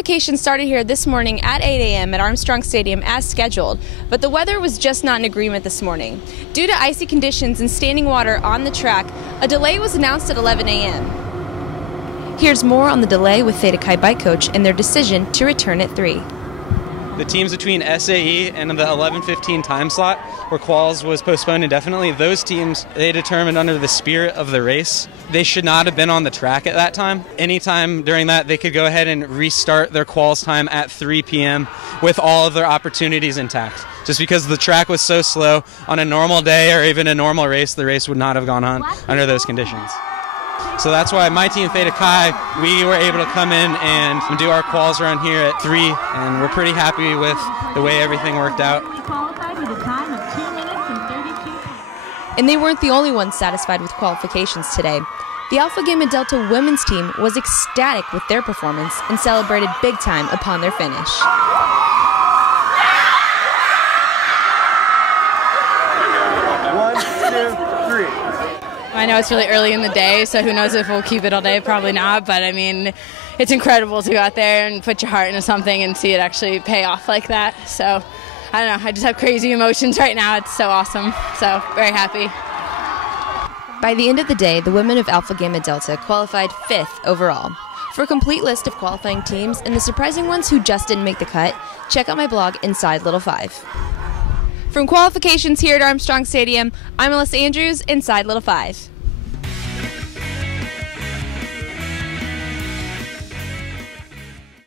Qualifications started here this morning at 8 a.m. at Armstrong Stadium as scheduled, but the weather was just not in agreement this morning. Due to icy conditions and standing water on the track, a delay was announced at 11 a.m. Here's more on the delay with Theta Chi bike coach and their decision to return at 3. The teams between SAE and the 11:15 time slot where quals was postponed indefinitely, those teams, they determined under the spirit of the race, they should not have been on the track at that time. Anytime during that, they could go ahead and restart their quals time at 3 p.m. with all of their opportunities intact. Just because the track was so slow on a normal day or even a normal race, the race would not have gone on under those conditions. So that's why my team, Theta Chi, we were able to come in and do our quals run here at 3, and we're pretty happy with the way everything worked out. And they weren't the only ones satisfied with qualifications today. The Alpha Gamma Delta women's team was ecstatic with their performance and celebrated big time upon their finish. I know it's really early in the day, so who knows if we'll keep it all day, probably not, but I mean, it's incredible to go out there and put your heart into something and see it actually pay off like that. So, I don't know, I just have crazy emotions right now. It's so awesome, so very happy. By the end of the day, the women of Alpha Gamma Delta qualified 5th overall. For a complete list of qualifying teams and the surprising ones who just didn't make the cut, check out my blog Inside Little 5. From Qualifications here at Armstrong Stadium, I'm Alyssa Andrews, Inside Little 5.